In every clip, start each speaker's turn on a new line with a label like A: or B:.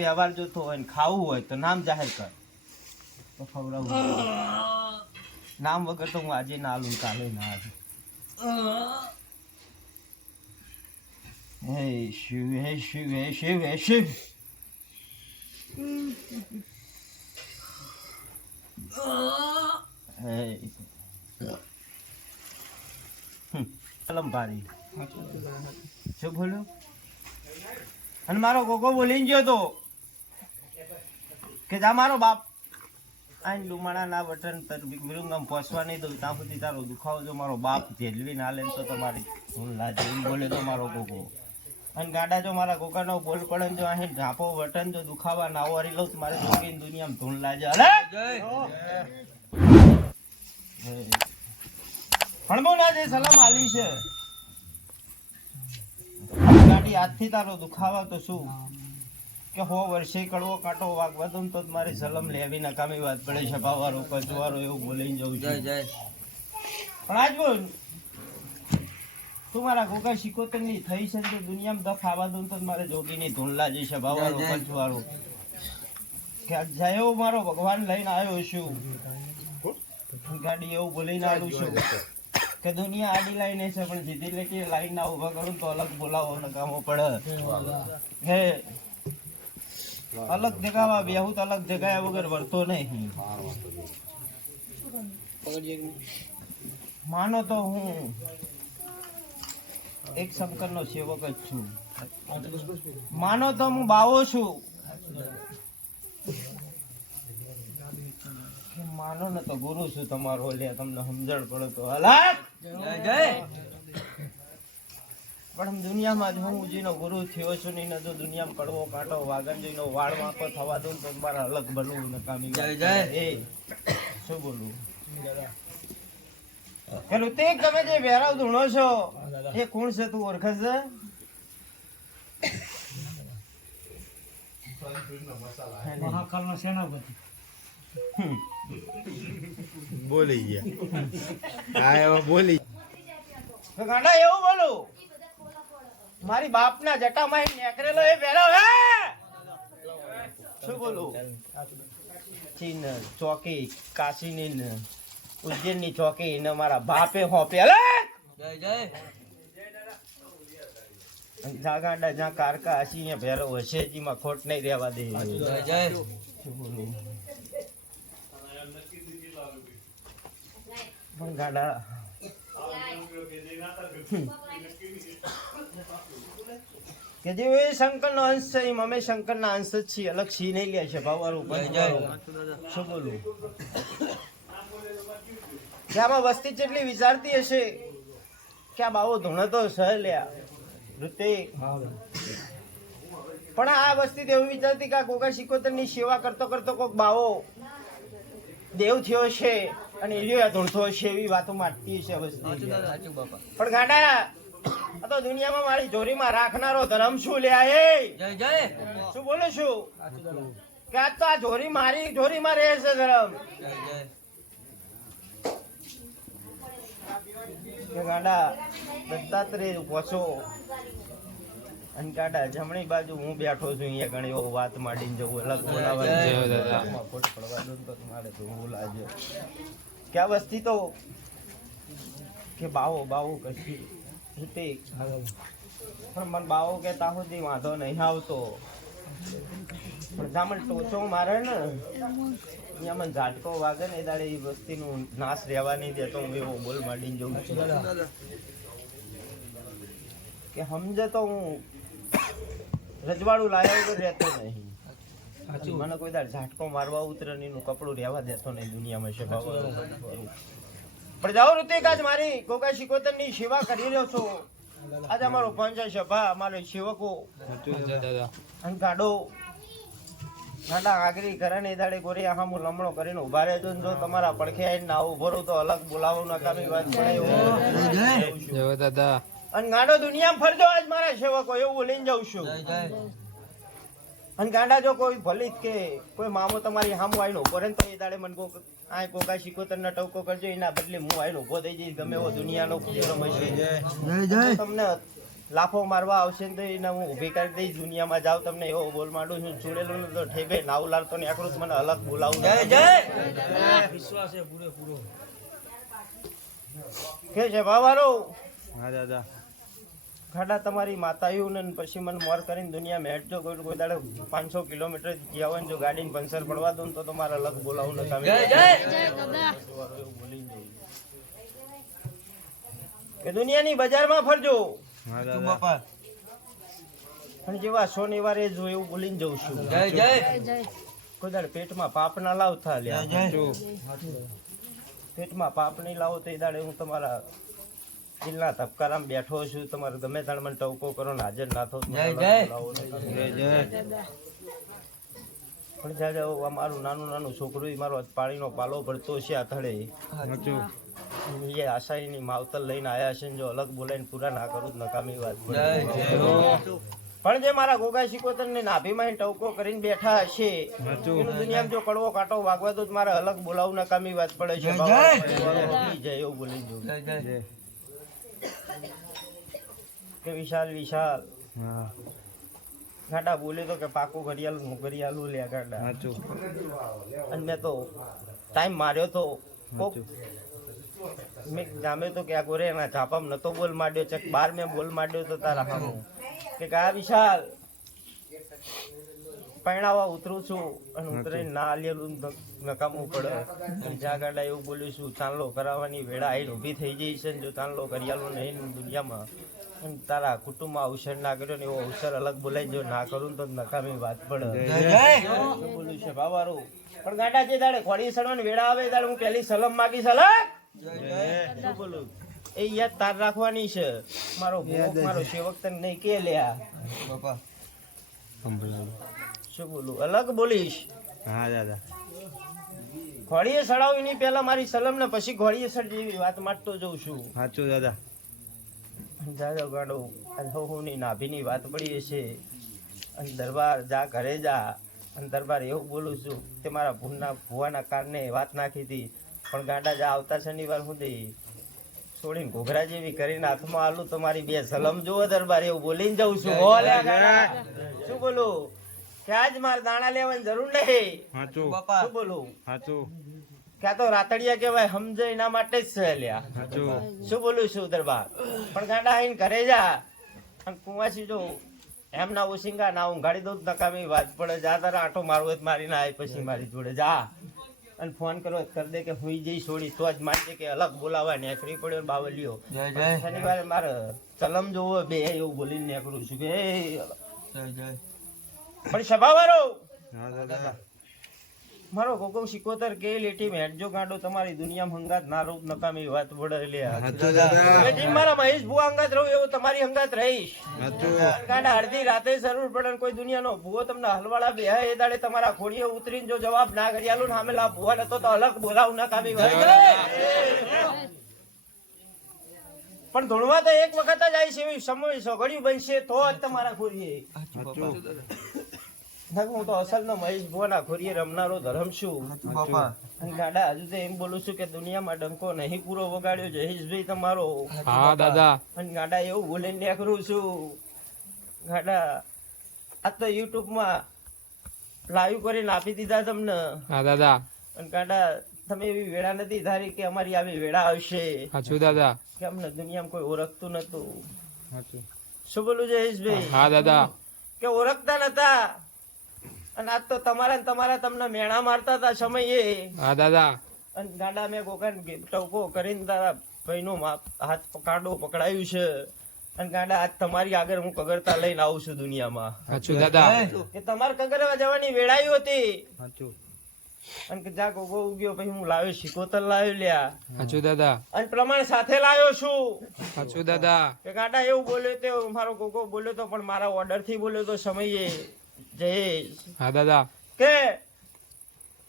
A: વ્યવહાર વ્યવહાર જોતો હોય ને ખાવું હોય તો નામ જાહેર કર. તો ખવડાવું. નામ વગર તો હું આજે ના લઉં, કાલે ના આજે. હે શિવ હે શિવ હે શિવ હે શિવ. કલમ ભારી શું બોલ્યું? અને મારો કોકો બોલીને ગયો તો? કે જા મારો બાપ. આઈન લુમાણા ના વટન તર વિરુંગમ પહોંચવા નહીં દઉં, ત્યાં સુધી તારો દુખાવો જો મારો બાપ જેલવી ના લે તો તમારી હું લાજ બોલે તો મારો ગોગો. અને ગાડા જો મારા કોકાનો બોલ પડે જો અહીં ઢાપો વટન જો દુખાવા ના વારી લઉં તો મારે જોગીન દુનિયામાં ધૂળ લાજે. અરે હણબો ના જે સલામ આલી છે. ગાડી આજથી તારો દુખાવા તો શું? કે હો વર્ષે કડવો કાંટો વાગવા દઉં તો મારી સલમ લેવી નકામી વાત પડે છે ભાવારો કચવારો એવું બોલીને જવું છું. પણ આજ બોલ. તું મારા ગોગા શિકોતરની થઈ છે તો દુનિયામાં દફ આવા દઉં તો મારે જોગીની ભાવારો
B: જય, જય.
A: કચવારો કે જયો મારો ભગવાન લઈને આવ્યો છું. ગાડી એવું બોલીને આવ્યું છું. કે દુનિયા આડી લાઈને છે પણ સીધી લેકે લાઈન ના ઊભા કરું તો અલગ બોલાવો નકામો પડે. હે અલગ જગામાં બેહું તો અલગ જગાયા વગર વળતો નહીં. માનો તો હું એક શંકરનો સેવક જ છું. માનો તો હું બાવો છું. માનો ને તો ગુરુ છું તમારો લે તમને સમજણ પડે તો. હલાક પણ આમ દુનિયામાં જ હું જેનો ગુરુ થયો છું નહીં ને જો દુનિયામાં કડવો કાંટો વાગંજીનો વાળ વાંકો થવા દઉં તો મારે અલગ બનવું નકામી વાત
B: જય, જય.
A: એ શું બોલું? પેલું તે તમે જે વેરાવ ધૂણો છો એ કોણ છે તું ઓળખે છે?
C: મહાકાળનો સેનાપતિ.
D: બોલી ગયા. હા એવા બોલી
A: તો ગાંડા એવું બોલું? મારી બાપના જટામાં એક નેકરેલો એ વેરાવ હે! શું બોલું? ચીન, ચોકી, કાશીની, ઉજ્જૈનની ચોકી ને મારા બાપે હોપે. અલે જા ગાંડા જ્યાં કારકા હસી અહીંયા ભેરો હશે જીમાં ખોટ નહીં રહેવા દે. જય જય પણ ગાંડા કે જે એ શંકરનો અંશ છે એમ અમે શંકરના અંશ જ છીએ. અલગ સી નહીં લે છે ભાવવાળું. શું બોલું? કે આમાં વસ્તી જેટલી વિચારતી હશે કે આ બાવો ધૂણે તો સહ લ્યા ઋતિક પણ આ વસ્તી એવું વિચારતી કે આ કોકા શિકોતરની સેવા કરતો કરતો કોક બાવો દેવ થયો છે અને એરિયો ધૂણતો હશે એવી વાતો મારતી હશે વસ્તી. પણ ગાંડા આ તો દુનિયામાં મારી જોરીમાં રાખનારો ધર્મ શું લે એ? શું બોલું છું? કે આ તો આ જોરી મારી જોરીમાં રહે છે ધર્મ. કે દત્તાત્રેય પહોંચો. અને ગાંડા જમણી બાજુ હું બેઠો છું અહીંયા ઘણી વાત માંડીને જવું અલગ બોલાવા
B: જય.
D: જય દાદા.
A: આમાં ખોટ પડવા દો ને તો તમારે તો હું લાગે કે વસ્તી તો કે બાવો બાવો કશી. પણ મને બાવો કે ત્યાં સુધી વાંધો નહીં આવતો. પણ જામણ ટોચો મારે ને. અહીંયા મને ઝાટકો વાગે ને એ દાડે એ વસ્તીનું નાશ રહેવા નહીં દેતો હું એવો બોલ માંડીને જઉં છું. કે સમજે તો હું રજવાડું લાયા વગર રહેતો નહીં. મને કોઈ દાડ ઝાટકો મારવા ઉતરે નહીં કપડું રહેવા દેતો નહીં દુનિયામાં છે બાબા પણ જાઓ ઋતિક આજ મારી ગોગા શિકોતરની સેવા કરી રહ્યો છો. આજ અમારો પંચાયત સભા અમારો સેવકો અને ગાડો ગાડા આગરી કરે ને એ દાડે ગોરી આહા હું લમણો કરીને ઊભા રહેજો જો તમારા પડખે આવીને ના ઊભો રહું તો અલગ બોલાવો નકામી વાત પડે
D: દાદા
A: અને ગાડો દુનિયામાં ફરજો આજ મારા સેવકો એવું લઈને જાઉં છું. અને ગાંડા જો કોઈ ભલિત કે કોઈ મામો તમારી સામું આવીને ઊભો રહે તો એ દાડે મને કોક આ કોકા શીખોતર ના ટવકો કરજો એના બદલે હું આવીને ઊભો થઈ જઈશ ગમે એવો દુનિયાનો ખુશરો મળી તમને લાફો મારવા આવશે ને તો એને હું ઊભી કરી દઈશ દુનિયામાં જાવ તમને એવો બોલ માંડું છું ચૂડેલું ને તો ઠેબે નાવ લાડતો ને આખરું મને અલગ બોલાવું
C: વિશ્વાસ છે પૂરેપૂરો
A: કે છે બાબારો
D: હા દાદા.
A: ખાડા તમારી માતાયું ને પછી મને મોર કરીને દુનિયા મેટ જો કોઈ કોઈ દાડે પાંચસો કિલોમીટર ગયા હોય ને જો ગાડીને પંચર પડવા દો ને તો તમારા અલગ બોલાવું ને તમે. કે દુનિયાની બજારમાં ફરજો. પણ જેવા શનિવારે જો એવું બોલીને જઉં છું. કોઈ દાડે પેટમાં પાપ ના લાવતા લ્યા. પેટમાં પાપ નહીં લાવો તો એ દાડે હું તમારા દિલના ધબકારામાં બેઠો છું. તમારે ગમે તાણ મને ટવકો કરો ને હાજર ના થો.
D: જય જય.
A: પણ જાજા અમારું નાનું નાનું છોકરું મારો પાણીનો પાલો ભરતો છે આ થડે એ આશાઈની માવતર લઈને આયા છે જો અલગ બોલાઈને પૂરા ના કરું નકામી વાત પણ જે મારા ગોગા શિકોતર ને નાભીમાં ટવકો કરીને બેઠા હશે
D: સાચું.
A: દુનિયામાં જો કડવો કાંટો વાગવા તો મારે અલગ બોલાવું નકામી વાત પડે છે. જય એવું બોલી જવું કે વિશાલ વિશાલ.
D: હા.
A: ગાડા બોલે તો કે પાકું ઘડિયાળું હું ઘડિયાળું લે ગાડા.
D: સાચું.
A: અને મેં તો ટાઈમ માર્યો તો મેં જામે તો કે આ ગોરે એના ઝાપામ નતો બોલ માંડ્યો ચક બાર મેં બોલ માંડ્યો તો તારા હામું કે આ વિશાલ. પરણાવા ઉતરું છું અને ઉતરીને ના આલેલું નકામું પડે. અને જ્યાં ગાડા એવું બોલ્યું છું ચાંદલો કરાવવાની વેળા આઈ ઊભી થઈ જઈ છે ને જો ચાંદલો કરિયાલો નહીં દુનિયામાં અને તારા કુટુંબમાં અવસર ના કર્યો ને એવો અવસર અલગ બોલાય જો ના કરું ને તો નકામી વાત પડે. બોલ્યું છે બાબારું પણ ગાંડા જે દાડે ખોડી સડવાની વેળા આવે દાડે હું પહેલી સલમ માગી સલમ બોલું? એ યાદ તાર રાખવાની છે. મારો મારો સેવક તને નહીં કે લ્યા. શું બોલું? અલગ બોલીશ.
D: હા દાદા.
A: ઘોડીએ સડાવી ની પેલા મારી સલમ ને પછી ઘોડીએ સડ જેવી વાત માટતો જઉં છું.
D: સાચું દાદા.
A: દાદા ગાડો ની નાભીની વાત પડી છે અને દરબાર જા ઘરે જા. અને દરબાર એવું બોલું છું તે મારા ભૂના ભૂવાના કારણે વાત નાખી હતી. પણ ગાંડા જા આવતા શનિવાર સુધી. છોડીને ઘોઘરા જેવી કરીને હાથમાં આલું તો મારી બે સલમ જુઓ દરબાર એવું બોલીને જઉં છું. શું બોલું? કે જ મારે દાણા લેવાની જરૂર નહીં.
D: સાચું
A: શું બોલું?
D: સાચું
A: ક્યાં તો રાતડિયા કહેવાય સમજે એના માટે જ છે લ્યા. શું બોલું છું દરબાર? પણ ગાંડા આવીને ઘરે જા. અને કુંવાસી જો એમ ના ઓશિંગા ના ઊંઘાડી દઉં નકામી વાત પડે. જા તારા આંટો મારવો હોય તો મારીને આય પછી મારી જોડે. જા. અને ફોન કરો કરી દે કે હું જઈ છોડી. તો જ માનજે કે અલગ બોલાવા નેકરી પડ્યો બાવલીઓ શનિવારે મારે ચલમ જોવો બે એવું બોલીને નેકરું છું. કે એ પણ સભાવાળો મારો કોકો સિકોતર કે લેટી હેડજો ગાંડો તમારી દુનિયામાં હંગાત ના રહું નકામી વાત વડે મારા મહેશ ભુવા અંગાત રહું એવું તમારી અંગાત રહીશ કારણ અડધી રાતે જરૂર પડે કોઈ દુનિયાનો ભૂવો તમને હલવાળા બે એ દાડે તમારા ખોડીએ ઉતરીને જો જવાબ ના કરી આલું ને સામે લા ભૂવા નતો તો અલગ બોલાવું નકામી વાત. પણ ધૂણવા તો એક વખત જ આવી છે એવી સમય સગડ્યું બનશે તો જ તમારા ખોરીએ. ના, હું તો અસલનો મહેશ ભુવાના ખોરીએ રમનારો ધરમ છું. દાદા હજુ તો એમ બોલું છું કે દુનિયામાં ડંકો નહીં પૂરો વગાડ્યો જયેશભાઈ તમારો.
D: હા દાદા.
A: અને ગાડા એવું બોલીને નીકળું છું. ગાડા આ તો યુટ્યુબમાં લાઈવ કરીને આપી દીધા તમને.
D: હા દાદા.
A: અને ગાડા તમે એવી વેળા નથી ધારી કે અમારી આવી વેળા આવશે.
D: સાચું દાદા.
A: કે અમને દુનિયામાં કોઈ ઓળખતું નતું. શું બોલું જયેશભાઈ
D: હા દાદા.
A: કે ઓળખતા નતા. અને આજ તો તમારા ને તમારા તમને મેણા મારતા હતા સમયે.
D: હા દાદા.
A: અને ગાડા મેં કોકન ટવકો કરીને તારા ભાઈનો હાથ કાંડો પકડાયું છે. અને ગાડા આજ તમારી આગળ હું કગરતા લઈને આવું છું દુનિયામાં.
D: સાચું દાદા.
A: કે તમારે કગરવા જવાની વેળાઈ હતી.
D: સાચું.
A: અને જા ગોગો ઉગ્યો પછી હું લાવ્યો શિકોતર લાવ્યો લ્યા.
D: સાચું દાદા.
A: અને પ્રમાણ સાથે લાવ્યો છું.
D: સાચું દાદા.
A: કે ગાડા એવું બોલ્યો તે મારો ગોગો બોલ્યો તો પણ મારા ઓર્ડરથી બોલ્યો તો સમયે. જયેશ
D: હા દાદા.
A: કે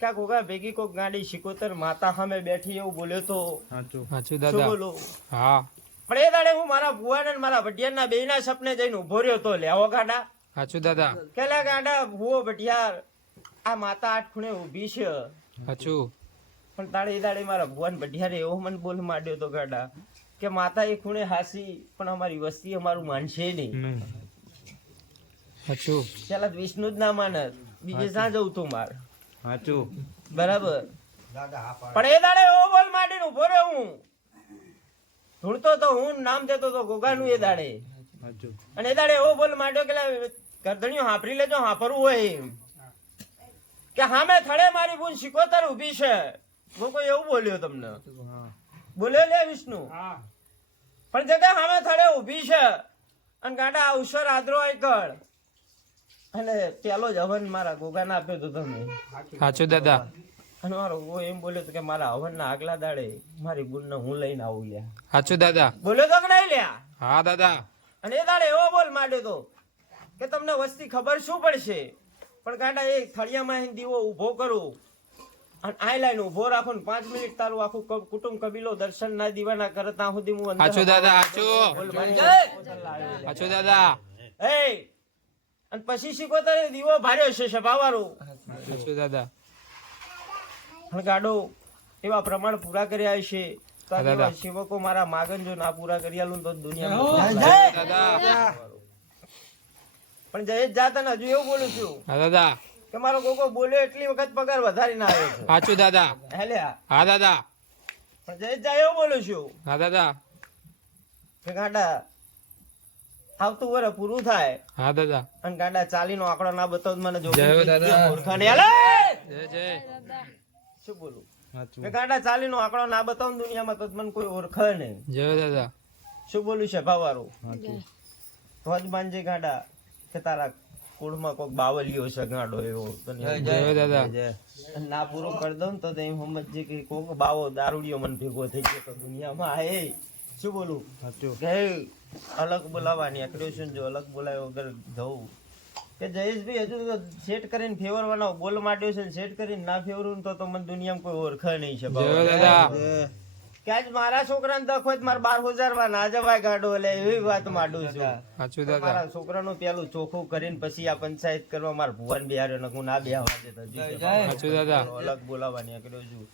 A: ક્યાં ગોગા ભેગી કોક ગાડી શિકોતર માતા સામે બેઠી એવું બોલ્યો તો.
D: સાચું. સાચું દાદા.
A: બોલો?
D: હા.
A: પણ એ દાડે હું મારા ભુવાને ને મારા ભટિયારના બેયના સપને જઈને ઊભો રહ્યો તો લેવો ગાડા.
D: સાચું દાદા.
A: કેલા ગાડા ભુવો ભટિયાર આ માતા આઠ ખૂણે ઊભી છે.
D: સાચું.
A: પણ તાળે એ દાડે મારા ભુવાન ભટિયારે એવો મને બોલ માંડ્યો તો ગાડા કે માતા એ ખૂણે હાસી પણ અમારી વસ્તી અમારું માનશે નહીં.
D: સાચું
A: પેલા વિષ્ણુ જ ના માને બીજે શા જવું તું માર.
C: સાચું
A: બરાબર. પણ એ દાડે એવો બોલ માંડીને ઊભો રહ્યો હું. ઢૂંઢતો તો હું નામ દેતો તો ગોગાનું એ દાડે. અને એ દાડે એવો બોલ માંડ્યો કે લા, ગરદણીઓ હાંફરી લેજો હાંફરવું હોય એમ. કે હામે થડે મારી બુન શિકોતર ઊભી છે. ગોકો એવું બોલ્યો તમને? બોલ્યો લે વિષ્ણુ. પણ જગ્યા હામે થડે ઊભી છે. અને ગાડા અવસર આદરો કળ અને પેલો જ હવન મારા ગોગાને આપ્યો તો તમે.
D: સાચું દાદા.
A: અને મારો ગો એમ બોલ્યો તો કે મારા હવનના આગલા દાડે મારી બુનને હું લઈને આવું લ્યા.
D: સાચું દાદા.
A: બોલ્યો તો કડાઈ લ્યા?
D: હા દાદા.
A: અને એ દાડે એવો બોલ માંડ્યો તો કે તમને વસ્તી ખબર શું પડશે? પણ કાંટા એ થળિયામાં દીવો ઊભો કરું અને આ લાઈન ઊભો રાખો ને પાંચ મિનિટ તારું આખું કુટુંબ કબીલો દર્શન ના દીવાના કરે ત્યાં સુધી હું
D: સાચું દાદા, સાચું. સાચું દાદા.
A: એ અને પછી શીખોતર દીવો ભાર્યો છે સભાવાળો.
D: દાદા.
A: અને ગાડો એવા પ્રમાણ પૂરા કર્યા છે તો સેવકો મારા માગન જો ના પૂરા કરી આલું ને તો
D: દુનિયા
A: પણ જયેશ જાતા ને હજુ એવું બોલું છું
D: હા દાદા.
A: કે મારો ગોગો બોલ્યો એટલી વખત પગાર વધારીને આવ્યો છે.
D: સાચું દાદા.
A: હેલ્યા
D: હા. દાદા.
A: પણ જયેશ જા એવું બોલું છું
D: હા દાદા.
A: ગાંડા આવતું વરે પૂરું થાય.
D: હા દાદા.
A: અને ગાડા ચાલીનો આંકડો ના બતાવ મને જો
D: જય દાદા.
A: મૂર્ખાને. હાલે!
D: જય જય.
A: શું બોલું? કે ગાંડા ચાલીનો આંકડો ના બતાવ દુનિયામાં તો મને કોઈ ઓળખે નહીં.
D: જય દાદા.
A: શું બોલ્યું છે ભાવારું?
C: ધ્વજ
A: તો ગાડા કે તારા કુળમાં કોઈક બાવલિયો છે ગાડો એવો
D: જય દાદા.
A: ના પૂરો કરી દઉં ને તો એમ સમજજે કે કોક બાવો દારૂડિયો મને ભેગો થઈ ગયો તો દુનિયામાં આ એ શું બોલું?
C: સાચું.
A: કે અલગ બોલાવવાની છું જો અલગ બોલાવ્યો વગર જવું. કે જયેશભાઈ હજુ તો સેટ કરીને ફેવરવાનો બોલ માંડ્યો છે સેટ કરીને ના ફેવરું તો તો મને દુનિયામાં કોઈ ઓળખે નહીં છે કે આજ મારા છોકરાને દખો હોય તો મારે બાર હજારમાં ના જવાય ગાડો એટલે એવી વાત માંડું છું.
D: સાચું દાદા.
A: મારા છોકરાનું પેલું ચોખ્ખું કરીને પછી આ પંચાયત કરવા મારા ભુવન બિહાર્યો ને હું ના બેહવા દેતો
D: સાચું દાદા.
A: અલગ બોલાવવાની આકડ્યો છું.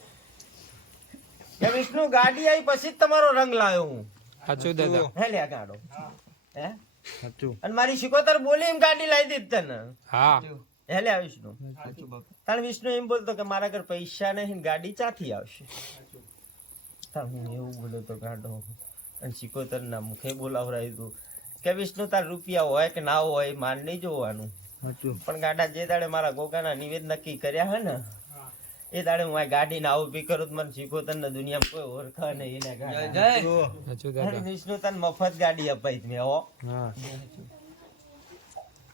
A: કે વિષ્ણુ ગાડી આવી પછી જ તમારો રંગ લાવ્યો હું.
D: સાચું દાદા.
A: હે લે ગાડો. હે?
C: સાચું.
A: અને મારી શિકોતર બોલી એમ ગાડી લાવી દીધી તને.
D: હા.
A: હે લે વિષ્ણુ. તાણ વિષ્ણુ એમ બોલતો કે મારા ઘર પૈસા નહીં ગાડી ચાથી આવશે. હું એવું બોલ્યો તો ગાડો. અને શિકોતર ના મુખે બોલાવરાયું તું. કે વિષ્ણુ તાર રૂપિયા હોય કે ના હોય માન નહીં જોવાનું. પણ ગાડા જે દાડે મારા ગોગાના નિવેદ નક્કી કર્યા હે ને એ તારે હું ગાડી ના આવું પી કરું મને શીખો તને દુનિયામાં કોઈ ઓળખા નહીં એને ગાડા. વિષ્ણુ તને મફત ગાડી અપાઈ મેં હો.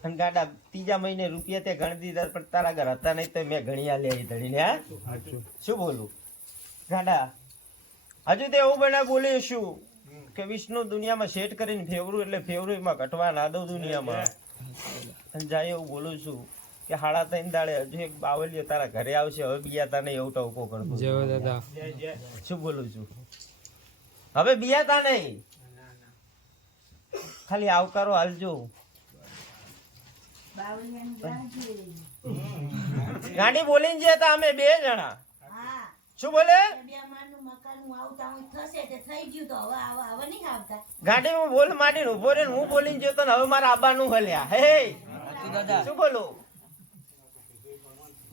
A: અને ગાડા ત્રીજા મહિને રૂપિયા તે ગણી દીધા પણ તારા ઘર હતા નહીં તો મેં ગણ્યા લેવી ધડીને હા. શું બોલું? ગાડા હજુ તે એવું બના બોલી શું? કે વિષ્ણુ દુનિયામાં સેટ કરીને ફેવરું એટલે ફેવરું એમાં ઘટવા ના દઉં દુનિયામાં. અને જાય એવું બોલું છું. કે હાડા ત્રણ દાડે હજુ એક બાવલીઓ તારા ઘરે આવશે હવે બિયાતા નહીં એવું ટવકો કરતો
D: જય દાદા
A: શું બોલું છું? હવે બિયાતા નહીં ખાલી આવકારો હાલજો. ગાડી બોલીને ગયા હતા અમે બે જણા. શું બોલે?
B: ગાડી મકાનનું આવતા હોય થશે તે થઈ ગયું તો હવે હવે હવે નહીં આવતા.
A: ગાડીમાં બોલ માંડીને ઊભો રહીને હું બોલીને જતો ને હવે મારા આબાનું હલ્યા. હે શું બોલું?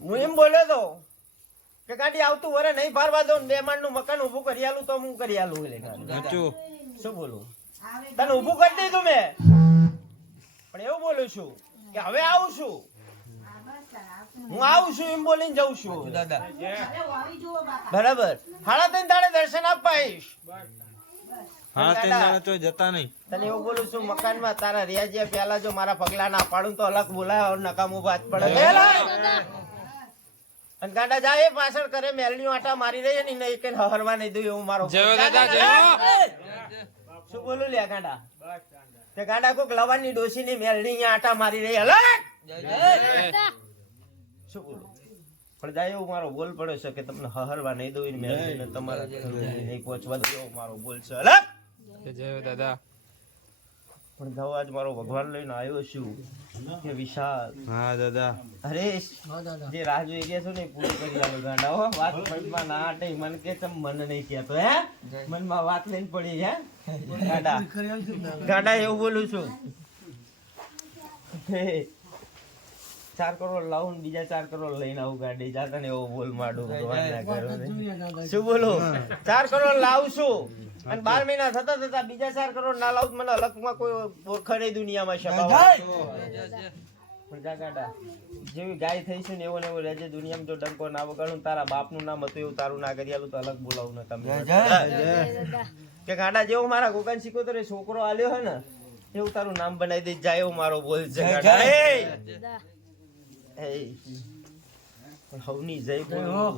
A: હું એમ બોલ્યો તો કે ગાડી આવતું વરે નહીં ફારવા દઉં બે માળનું મકાન ઊભું કરી આલું તો હું કરી આલું એટલે શું બોલું? તને ઊભું કરી દીધું મેં. પણ એવું બોલું છું કે હવે આવું છું. હું આવું છું એમ બોલીને જઉં છું.
B: બાપા
A: બરાબર. હાડા ત્રણ તારે દર્શન આપવા આવીશ
C: હા તે તો જતા નહીં.
A: તને એવું બોલું છું મકાનમાં તારા રિયાજી પેલા જો મારા પગલા ના પાડું તો અલગ બોલાય નકામું વાત પડે. અને ગાડા જાય એ પાછળ કરે મેલની આટા મારી રહી ને નહીં કે હરવા નહીં દઉં એવું મારો
D: જય દાદા જય
A: શું બોલું લે ગાડા? તે ગાડા કોક લવાની ડોસી ની મેલની આટા મારી રહી હલો? શું બોલું? પણ જાય એવું મારો બોલ પડ્યો છે કે તમને હરવા નહીં દઉં મેલડીને તમારા નહીં પહોંચવા દઉં મારો બોલ છે હલો?
D: જય દાદા.
A: પણ જાઓ આજ મારો ભગવાન લઈને આવ્યો છું. કે વિશાલ.
C: હા દાદા.
A: હરેશ જે રાહ જોઈ રહ્યા છો ને પૂરી કરી આલો ગાંડા હો. વાત મનમાં ના આટે મન કે તમ મન નહીં કહેતો હે? મનમાં વાત લઈને પડી હે? ગાડા. ગાડા એવું બોલું છું. ચાર કરોડ લાવું ને બીજા ચાર કરોડ લઈને આવું ગાડી. જાતા ને એવો બોલ માડું ભગવાન ના કરો શું બોલું? ચાર કરોડ લાવું છું. અને બાર મહિના થતા થતા બીજા ચાર કરોડ ના લાવું તો મને અલગમાં કોઈ ઓળખે નહીં દુનિયામાં શબાવા જેવી ગાય થઈ છે ને એવો ને એવો રહેજે દુનિયામાં જો ડંકો ના વગાડું તારા બાપનું નામ હતું એવું તારું ના કરી આલું તો અલગ બોલાવું ને તમે કે ગાડા જેવો મારા ગોગન શીખો છોકરો આલ્યો હે ને એવું તારું નામ બનાવી દઈ જાય એવું મારો બોલ છે ગાડા એ! એ! પણ હવની જય બોલું.